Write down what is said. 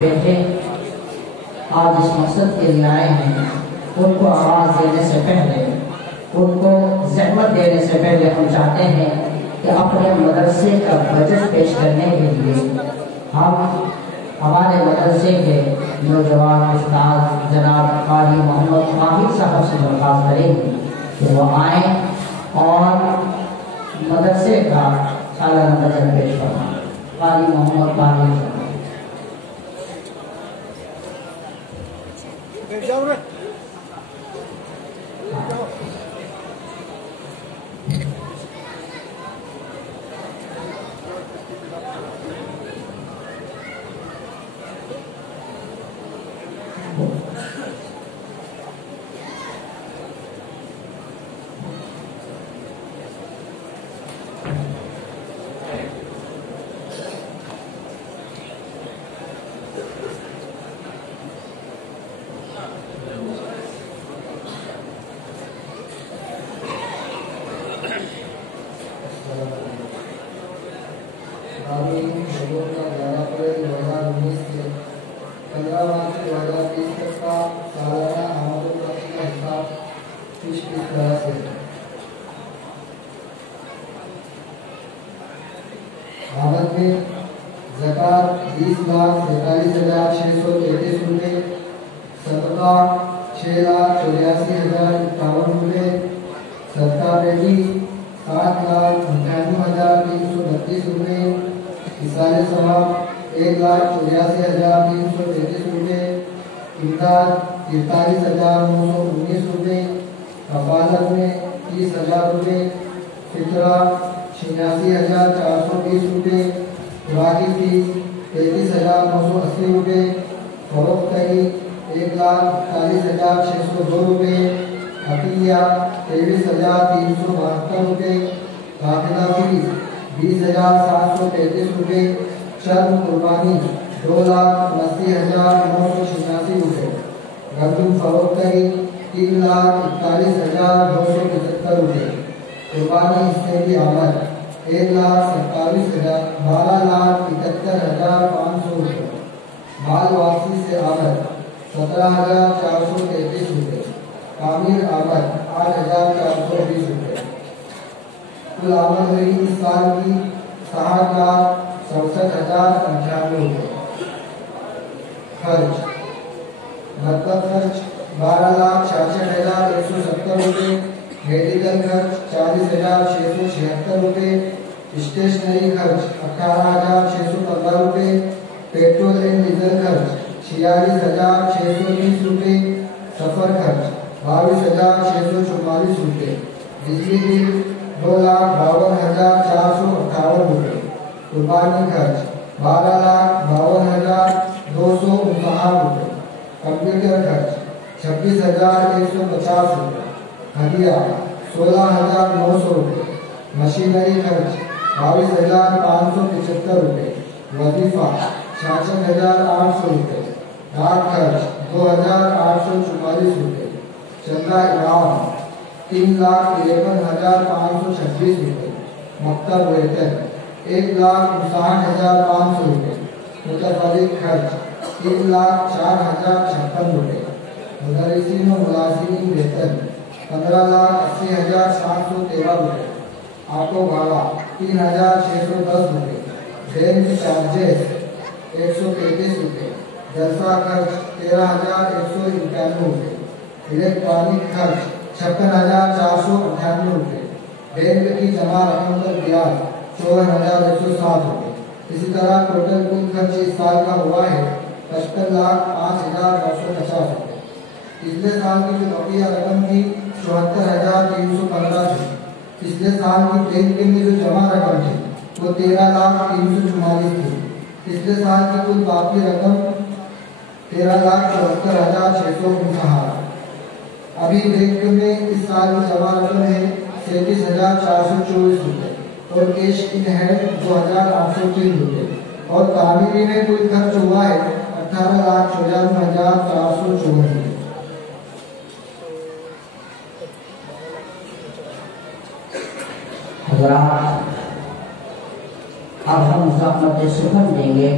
बैठे आज इस मकसद के लिए आए हैं। उनको आवाज़ देने से पहले, उनको ज़हमत देने से पहले हम चाहते हैं कि अपने मदरसे का बजट पेश करने के लिए हम हमारे मदरसे के नौजवान उस्ताद जनाब क़ारी मोहम्मद माहिर साहब से दरख्वास्त करेंगे कि वो आए और मदरसे का सालाना बजट पेश करवाएं। क़ारी मोहम्मद माहिर साहब। लोगों का 11 अप्रैल 2019 से 15 मार्च 2020 तक का सालाना आमदन का हिसाब कुछ इस तरह से आमद में ज़कात 20,43,633 रुपये, सदका 6,84,051 रुपये, सदका पेटी 7,98,332 रुपये, इसाले सवाब 1,84,333 रुपये, इमदाद 43,919 रुपये, कफालत में 30,000 रुपये, फितरा 86,420 रुपये, खुराकी फीस 33,980 रुपये, फरोख्तगी 1,41,602 रुपये, हटिया 23,372 रुपये, दाखिला फीस 20,733 रुपये, शर्म कुर्बानी 2,80,986 रुपये, गंदम फरोख्तगी 3,41,275 रुपये, कुर्बानी हिस्से की आमद 1,27,000 12,71,500 रुपये, माल वापसी से आमद 17,433 रुपये, तामीर आमद 8,420 रुपये। कुल आमद हुई इस साल की 60,67,098 रुपये। खर्च मतलब खर्च 12,66,170 रुपये, मेडिकल खर्च 40,676 रुपये, स्टेशनरी खर्च 18,615 रुपये, पेट्रोल एंड डीजल खर्च 46,630 रुपये, सफर खर्च 22,644 रुपये, बिजली बिल 2,52,458 रुपये, कुर्बानी खर्च 12,52,259 रुपये, कंप्यूटर खर्च 26,150 रुपये, हदिया 16,900 रुपये, मशीनरी खर्च 22,575 रुपये, वजीफा 66,800 रुपये, डाक खर्च 2,844 रुपये, चंदा इनाम 3,53,526 रुपये, मकतब वेतन 1,59,500 रुपये, मुतफरिक खर्च 3,04,056 रुपये, मुदर्रिसीन व मुलाजिमीन वेतन 15,80,713 रुपये, ऑटो भाड़ा 3,610 रुपये, बैंक चार्जेस 133 रुपये, जलसा खर्च 13,191 रुपये, इलेक्ट्रॉनिक खर्च 56,498 रुपये, बैंक की जमा रकम पर ब्याज 14,107 रुपये। इसी तरह टोटल कुल खर्च इस साल का हुआ है 55,05,950 रुपये। पिछले साल की जो बकिया रकम थी 74,315 थी। पिछले साल की बैंक में जो जमा रकम थी वो 13,344 थी। पिछले साल की कुल बाकी रकम 13,74,659। अभी बैंक में इस साल की जमा रकम है 37,424 रुपये और कैश इन है 2,803 रुपये और तामीरी में कुल खर्च हुआ है 18,94,454 रुपये। अब हम ज़हमत सुखन देंगे।